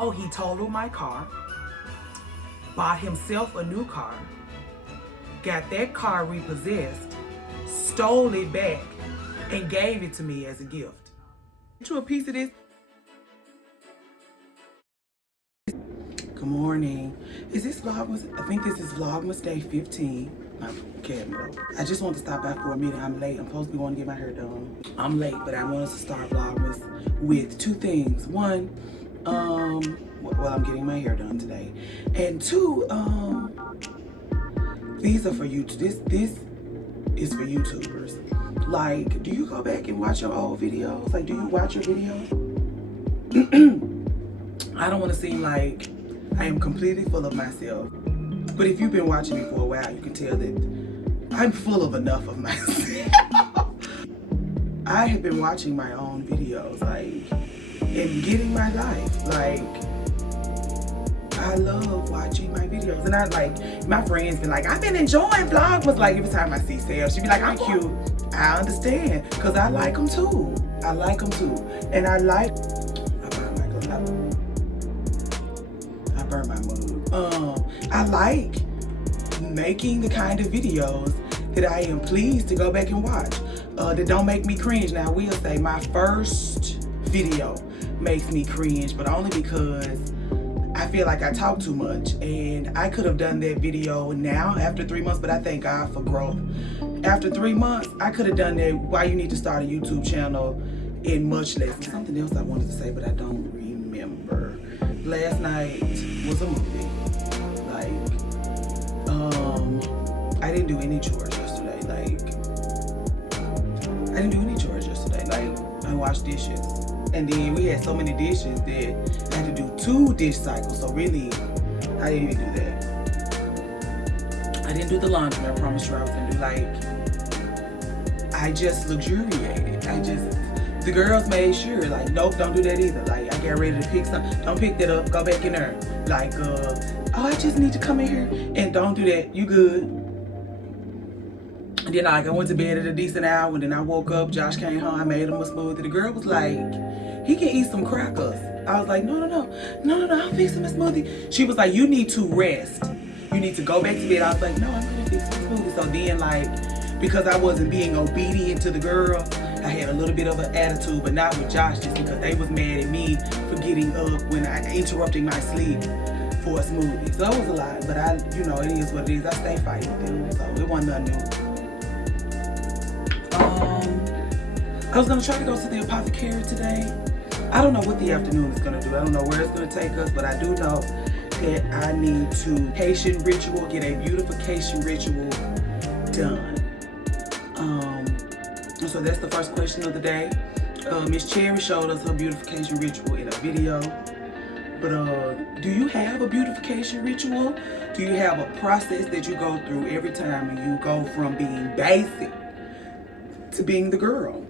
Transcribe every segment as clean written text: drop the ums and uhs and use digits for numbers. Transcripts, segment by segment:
Oh, he totaled my car, bought himself a new car, got that car repossessed, stole it back, and gave it to me as a gift. Get you a piece of this. Good morning. Is this Vlogmas? I think this is Vlogmas day 15. My camera. I just want to stop by for a minute. I'm late. I'm supposed to be going to get my hair done. I'm late, but I want us to start Vlogmas with two things. One, well, I'm getting my hair done today. And two, these are for you. This is for YouTubers. Like, do you go back and watch your old videos? Like, do you watch your videos? I don't want to seem like I am completely full of myself. But if you've been watching me for a while, you can tell that I'm full of enough of myself. I have been watching my own videos, like, and getting my life. Like, I love watching my videos. And I, like, my friends been like, I've been enjoying Vlogmas. Like, every time I see Sarah, she be like, I'm cute. I understand, because I like them too. I like them too. And I like, I burn my mug. I like making the kind of videos that I am pleased to go back and watch, that don't make me cringe. Now, I will say my first video makes me cringe, but only because I feel like I talk too much, and I could have done that video now after 3 months, but I thank God for growth. After 3 months, I could have done that why you need to start a YouTube channel in much less. Something else I wanted to say, but I don't remember. Last night was a movie. Like, I didn't do any chores yesterday. Like, I washed dishes. And then we had so many dishes that I had to do 2 dish cycles. So really, I didn't even do that. I didn't do the laundry. I promised you I was gonna do, like, I just luxuriated. The girls made sure, like, nope, don't do that either. Like, I got ready to pick something. Don't pick that up, go back in there. Like, oh, I just need to come in here and don't do that. You good. And then like, I went to bed at a decent hour, and then I woke up, Josh came home, I made him a smoothie. The girl was like, he can eat some crackers. I was like, no, I'll fix him a smoothie. She was like, you need to rest. You need to go back to bed. I was like, no, I'm gonna fix him a smoothie. So then, like, because I wasn't being obedient to the girl, I had a little bit of an attitude, but not with Josh, just because they was mad at me for getting up when I interrupting my sleep for a smoothie. So it was a lot, but you know, it is what it is. I stay fighting with them, so it wasn't nothing new. I was gonna try to go to the apothecary today. I don't know what the afternoon is gonna do. I don't know where it's gonna take us, but I do know that I need to get a beautification ritual done. So that's the first question of the day. Miss Cherry showed us her beautification ritual in a video. But do you have a beautification ritual? Do you have a process that you go through every time and you go from being basic to being the girl?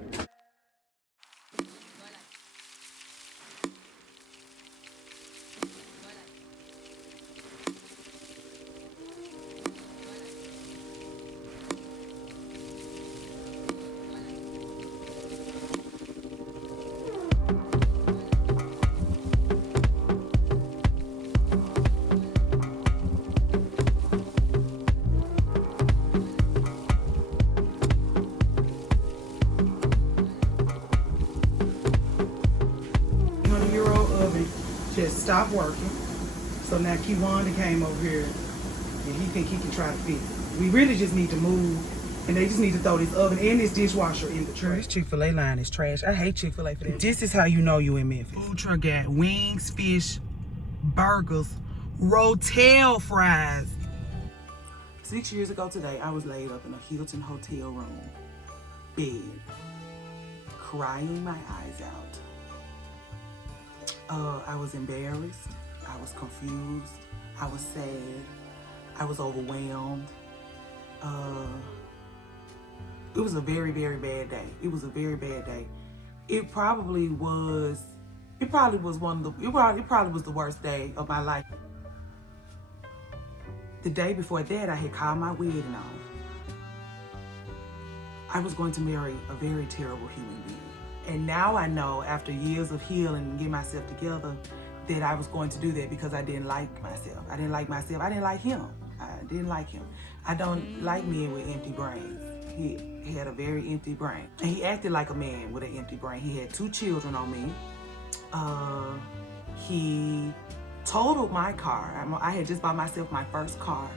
Just stopped working. So now Kiwanda came over here and he think he can try to fix it. We really just need to move, and they just need to throw this oven and this dishwasher in the trash. This Chick-fil-A line is trash. I hate Chick-fil-A for that. This is how you know you in Memphis. Food truck got wings, fish, burgers, rotel fries. 6 years ago today, I was laid up in a Hilton hotel room, bed, crying my eyes out. I was embarrassed, I was confused, I was sad, I was overwhelmed. It was a very, very bad day. It was a very bad day. It probably was the worst day of my life. The day before that, I had called my wedding off. I was going to marry a very terrible human being. And now I know, after years of healing and getting myself together, that I was going to do that because I didn't like myself. I didn't like myself. I didn't like him. I didn't like him. I don't like men with empty brains. He had a very empty brain. And he acted like a man with an empty brain. He had 2 children on me. He totaled my car. I had just bought myself my first car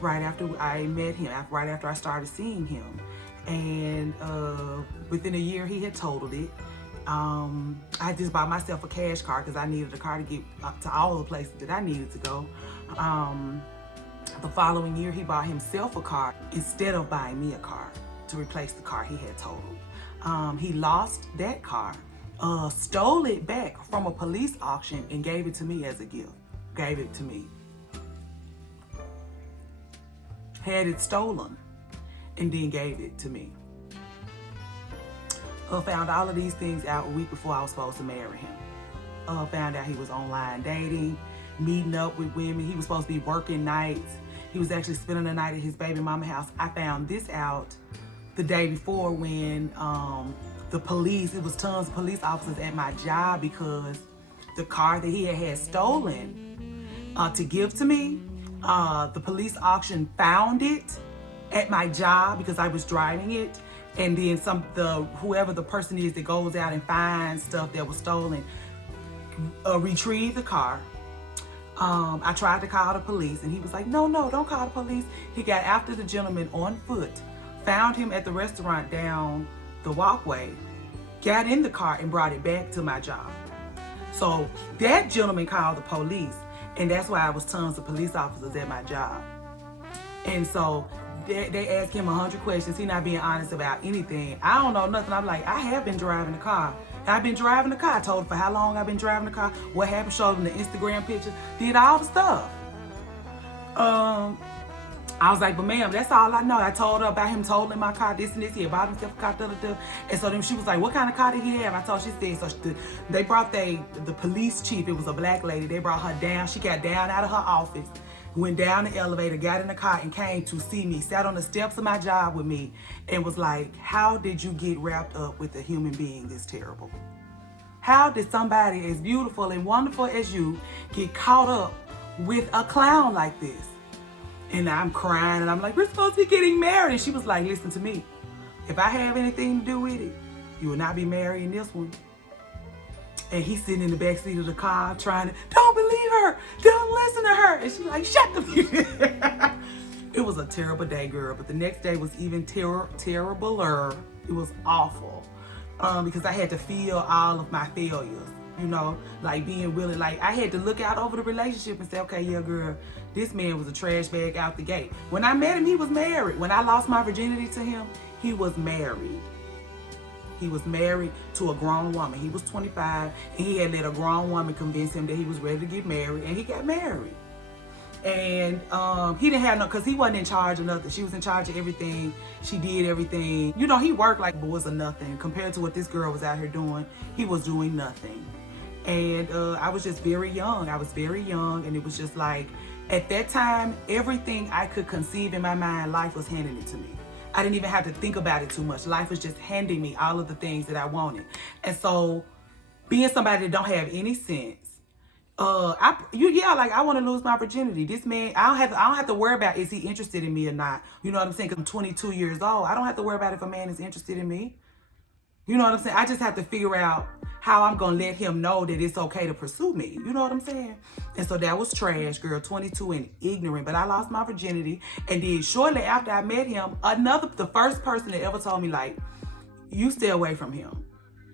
right after I met him, right after I started seeing him. And within a year, he had totaled it. I just bought myself a cash car because I needed a car to get to all the places that I needed to go. The following year, he bought himself a car instead of buying me a car to replace the car he had totaled. He lost that car, stole it back from a police auction and gave it to me as a gift. Gave it to me. Had it stolen and then gave it to me. Found all of these things out a week before I was supposed to marry him. Found out he was online dating, meeting up with women. He was supposed to be working nights. He was actually spending the night at his baby mama house. I found this out the day before when the police, it was tons of police officers at my job because the car that he had stolen to give to me, the police auction found it at my job because I was driving it. And then whoever the person is that goes out and finds stuff that was stolen, retrieved the car. I tried to call the police and he was like, no, don't call the police. He got after the gentleman on foot, found him at the restaurant down the walkway, got in the car and brought it back to my job. So that gentleman called the police, and that's why I was tons of police officers at my job. And so they asked him 100 questions. He not being honest about anything. I don't know nothing. I'm like, I have been driving the car. I've been driving the car. I told him for how long I've been driving the car, what happened, showed him the Instagram picture, did all the stuff. I was like, but ma'am, that's all I know. I told her about him totaling my car, this and this. He had bought himself a car, And so then she was like, what kind of car did he have? I told her, she said, so they brought the police chief. It was a black lady. They brought her down. She got down out of her office, went down the elevator, got in the car and came to see me, sat on the steps of my job with me and was like, how did you get wrapped up with a human being this terrible? How did somebody as beautiful and wonderful as you get caught up with a clown like this? And I'm crying and I'm like, we're supposed to be getting married. And she was like, listen to me. If I have anything to do with it, you will not be marrying this one. And he's sitting in the back seat of the car trying to, don't believe her, don't listen to her. And she's like, shut the It was a terrible day, girl. But the next day was even terribler. It was awful because I had to feel all of my failures, you know, like being willing. Like I had to look out over the relationship and say, okay, yeah, girl, this man was a trash bag out the gate. When I met him, he was married. When I lost my virginity to him, he was married. He was married to a grown woman. He was 25 and he had let a grown woman convince him that he was ready to get married, and he got married. And he didn't have no, because he wasn't in charge of nothing. She was in charge of everything. She did everything. You know, he worked like boys or nothing. Compared to what this girl was out here doing, he was doing nothing. And I was just very young. I was very young, and it was just like, at that time, everything I could conceive in my mind, life was handing it to me. I didn't even have to think about it too much. Life was just handing me all of the things that I wanted. And so being somebody that don't have any sense, I want to lose my virginity. This man, I don't have to worry about is he interested in me or not. You know what I'm saying? 'Cause I'm 22 years old. I don't have to worry about if a man is interested in me. You know what I'm saying? I just have to figure out how I'm going to let him know that it's okay to pursue me. You know what I'm saying? And so that was trash, girl, 22 and ignorant. But I lost my virginity. And then shortly after I met him, the first person that ever told me, like, you stay away from him.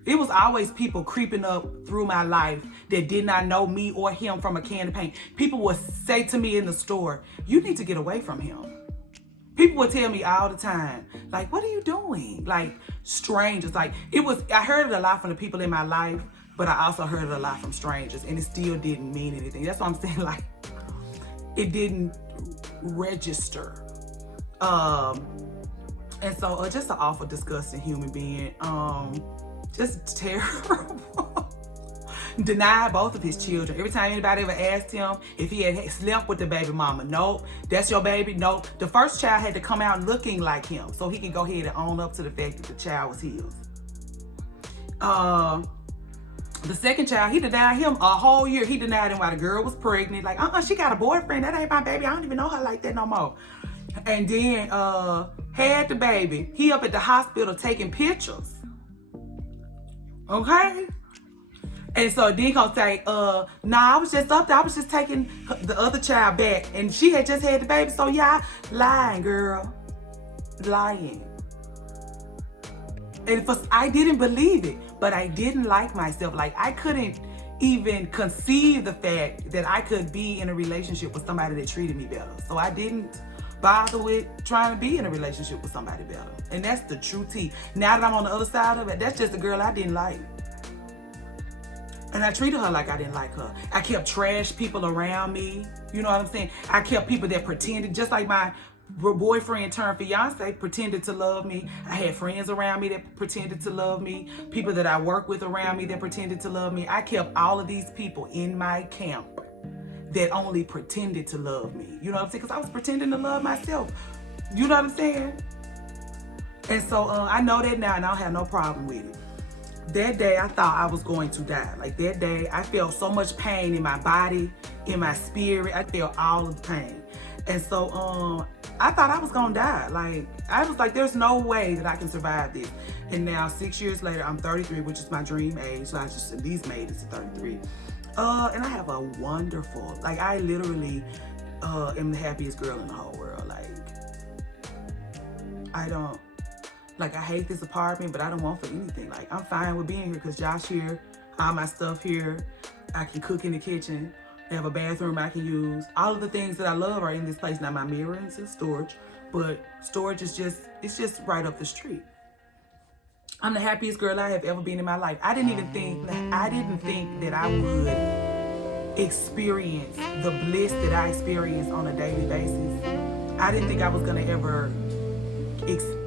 It was always people creeping up through my life that did not know me or him from a can of paint. People would say to me in the store, you need to get away from him. People would tell me all the time, like, what are you doing? Like, strangers. Like, I heard it a lot from the people in my life, but I also heard it a lot from strangers, and it still didn't mean anything. That's what I'm saying, like, it didn't register. And so just an awful, disgusting human being. Just terrible. Denied both of his children. Every time anybody ever asked him if he had slept with the baby mama, nope. That's your baby? Nope. The first child had to come out looking like him so he could go ahead and own up to the fact that the child was his. The second child, he denied him a whole year. He denied him while the girl was pregnant. Like, she got a boyfriend. That ain't my baby. I don't even know her like that no more. And then had the baby. He up at the hospital taking pictures. Okay? And so then gonna say, nah, I was just up there. I was just taking the other child back. And she had just had the baby. So yeah, lying, girl. Lying. And I didn't believe it, but I didn't like myself. Like, I couldn't even conceive the fact that I could be in a relationship with somebody that treated me better. So I didn't bother with trying to be in a relationship with somebody better. And that's the true tea. Now that I'm on the other side of it, that's just a girl I didn't like. And I treated her like I didn't like her. I kept trash people around me. You know what I'm saying? I kept people that pretended, just like my boyfriend turned fiance pretended to love me. I had friends around me that pretended to love me. People that I work with around me that pretended to love me. I kept all of these people in my camp that only pretended to love me. You know what I'm saying? Because I was pretending to love myself. You know what I'm saying? And so I know that now, and I don't have no problem with it. That day, I thought I was going to die. Like, that day, I felt so much pain in my body, in my spirit. I felt all of the pain. And so I thought I was gonna die. Like, I was like, there's no way that I can survive this. And now 6 years later, I'm 33, which is my dream age. So I just at least made it to 33. And I have a wonderful, like, I literally am the happiest girl in the whole world. Like, I hate this apartment, but I don't want for anything. Like, I'm fine with being here because Josh here, all my stuff here. I can cook in the kitchen. I have a bathroom I can use. All of the things that I love are in this place. Now, my mirror is in storage, but storage is just right up the street. I'm the happiest girl I have ever been in my life. I didn't think that I would experience the bliss that I experience on a daily basis. I didn't think I was gonna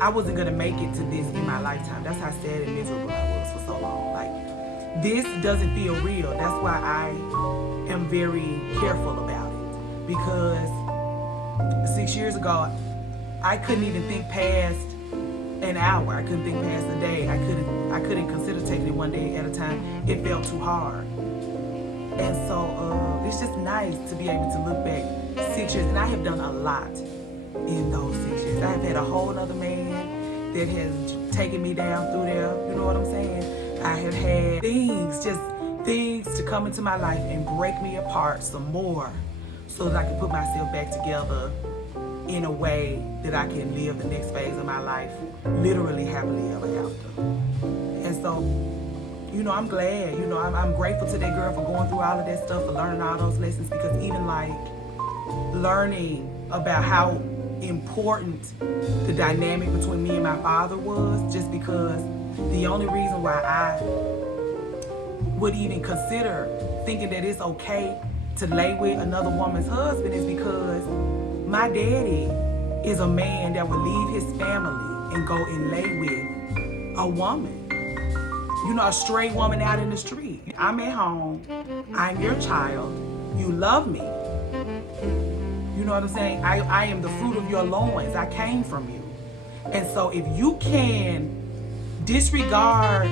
I wasn't gonna make it to this in my lifetime. That's how sad and miserable I was for so long. Like, this doesn't feel real. That's why I am very careful about it, because 6 years ago I couldn't even think past an hour. I couldn't think past a day. I couldn't consider taking it one day at a time. It felt too hard. And so it's just nice to be able to look back 6 years, and I have done a lot in those 6 years. I have had a whole other man that has taken me down through there. You know what I'm saying? I have had things to come into my life and break me apart some more so that I can put myself back together in a way that I can live the next phase of my life literally happily ever after. And so, you know, I'm glad, you know, I'm grateful to that girl for going through all of that stuff, for learning all those lessons, because even like learning about how important the dynamic between me and my father was, just because the only reason why I would even consider thinking that it's okay to lay with another woman's husband is because my daddy is a man that would leave his family and go and lay with a woman. You know, a stray woman out in the street. I'm at home. I'm your child. You love me. You know what I'm saying? I am the fruit of your loins. I came from you. And so if you can disregard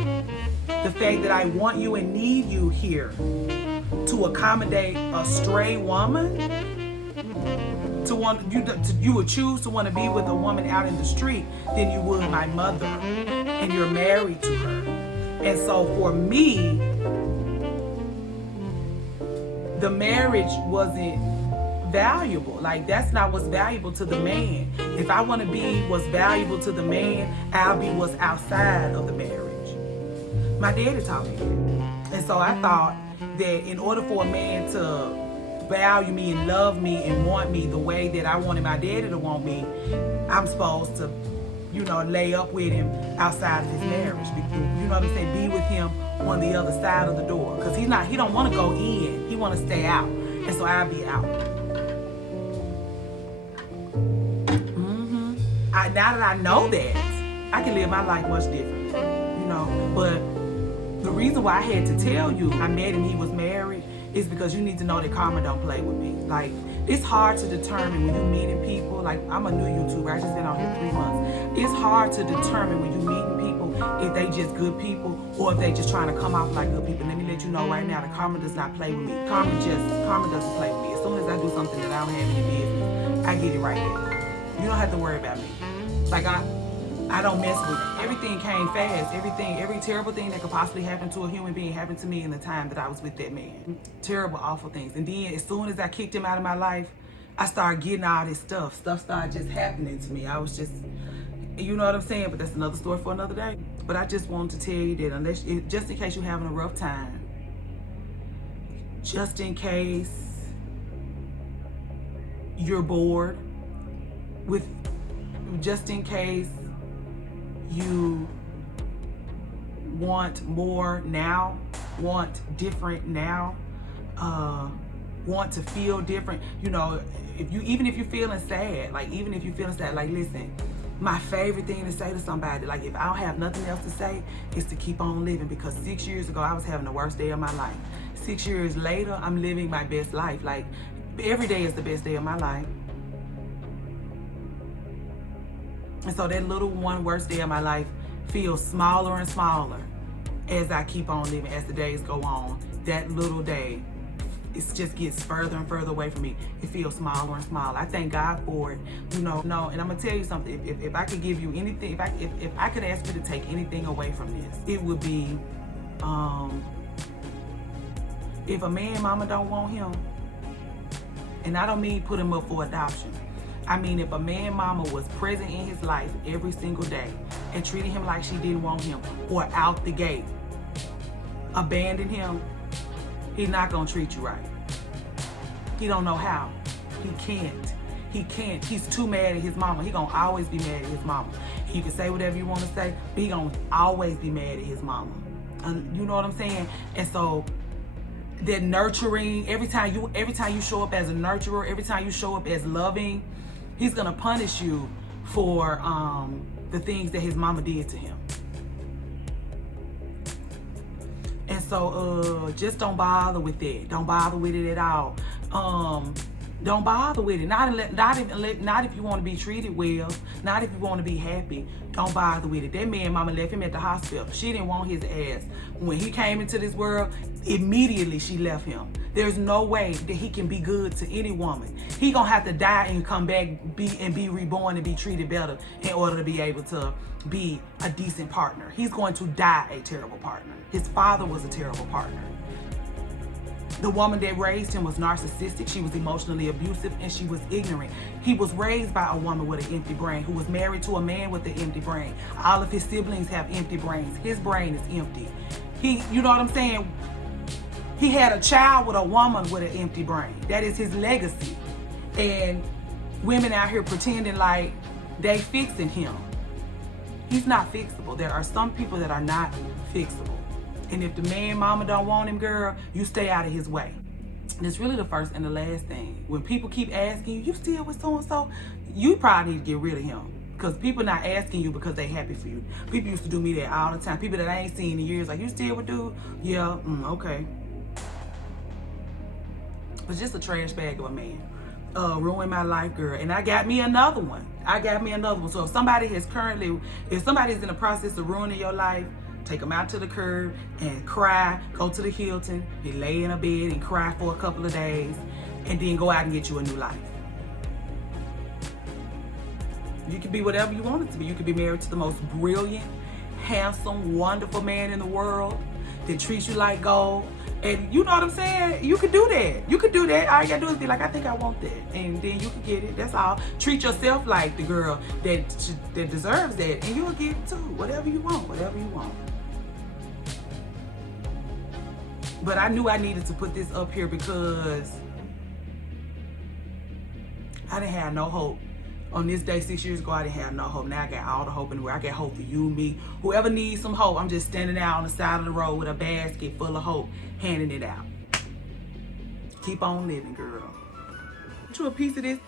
the fact that I want you and need you here to accommodate a stray woman, you would choose to want to be with a woman out in the street than you would my mother, and you're married to her. And so for me, the marriage wasn't valuable. Like, that's not what's valuable to the man. If I want to be what's valuable to the man, I'll be what's outside of the marriage. My daddy taught me that. And so I thought that in order for a man to value me and love me and want me the way that I wanted my daddy to want me, I'm supposed to, you know, lay up with him outside of his marriage. You know what I'm saying? Be with him on the other side of the door. Because he don't want to go in. He want to stay out. And so I'll be out. Now that I know that, I can live my life much differently. You know, but the reason why I had to tell you I met him, he was married, is because you need to know that karma don't play with me. Like, it's hard to determine when you're meeting people. Like, I'm a new YouTuber. I just been on here 3 months. It's hard to determine when you're meeting people if they just good people or if they just trying to come off like good people. Let me let you know right now that karma does not play with me. Karma doesn't play with me. As soon as I do something that I don't have any business, I get it right back. You don't have to worry about me. Like I don't mess with it. Everything came fast. Every terrible thing that could possibly happen to a human being happened to me in the time that I was with that man. Terrible, awful things. And then as soon as I kicked him out of my life, I started getting all this stuff. Stuff started just happening to me. I was just, you know what I'm saying? But that's another story for another day. But I just wanted to tell you that just in case you're having a rough time, just in case you're bored, just in case you want more now, want different now, want to feel different, you know, even if you're feeling sad, like listen, my favorite thing to say to somebody, like if I don't have nothing else to say, is to keep on living, because 6 years ago I was having the worst day of my life. 6 years later, I'm living my best life. Like every day is the best day of my life. And so that little one worst day of my life feels smaller and smaller as I keep on living, as the days go on. That little day, it just gets further and further away from me. It feels smaller and smaller. I thank God for it, you know. No, and I'm gonna tell you something. If I could give you anything, if I could ask you to take anything away from this, it would be, if a man mama don't want him, and I don't mean put him up for adoption. I mean, if a man mama was present in his life every single day and treated him like she didn't want him, or out the gate abandoned him, he's not gonna treat you right. He don't know how. He can't. He's too mad at his mama. He gonna always be mad at his mama. You can say whatever you want to say, but he gonna always be mad at his mama. You know what I'm saying? And so that nurturing, every time you show up as a nurturer, every time you show up as loving, he's gonna punish you for the things that his mama did to him. And so just don't bother with that. Don't bother with it at all. Don't bother with it. Not if you want to be treated well. Not if you want to be happy. Don't bother with it. That man mama left him at the hospital. She didn't want his ass. When he came into this world, immediately she left him. There's no way that he can be good to any woman. He gonna have to die and come back, be reborn and be treated better in order to be able to be a decent partner. He's going to die a terrible partner. His father was a terrible partner. The woman that raised him was narcissistic. She was emotionally abusive, and she was ignorant. He was raised by a woman with an empty brain who was married to a man with an empty brain. All of his siblings have empty brains. His brain is empty. You know what I'm saying? He had a child with a woman with an empty brain. That is his legacy. And women out here pretending like they fixing him. He's not fixable. There are some people that are not fixable. And if the man mama don't want him, girl, you stay out of his way. And it's really the first and the last thing. When people keep asking you still with so-and-so, you probably need to get rid of him. Because people not asking you because they happy for you. People used to do me that all the time. People that I ain't seen in years, like, you still with dude? Yeah, okay. But just a trash bag of a man. Ruined my life, girl. And I got me another one. So if somebody's in the process of ruining your life, take them out to the curb and cry. Go to the Hilton and lay in a bed and cry for a couple of days, and then go out and get you a new life. You can be whatever you want it to be. You could be married to the most brilliant, handsome, wonderful man in the world that treats you like gold. And you know what I'm saying? You could do that. All you gotta do is be like, I think I want that. And then you can get it. That's all. Treat yourself like the girl that deserves that. And you'll get it too. Whatever you want. But I knew I needed to put this up here because I didn't have no hope. On this day 6 years ago, I didn't have no hope. Now I got all the hope in the world. I got hope for you, me. Whoever needs some hope, I'm just standing out on the side of the road with a basket full of hope, handing it out. Keep on living, girl. Want you a piece of this?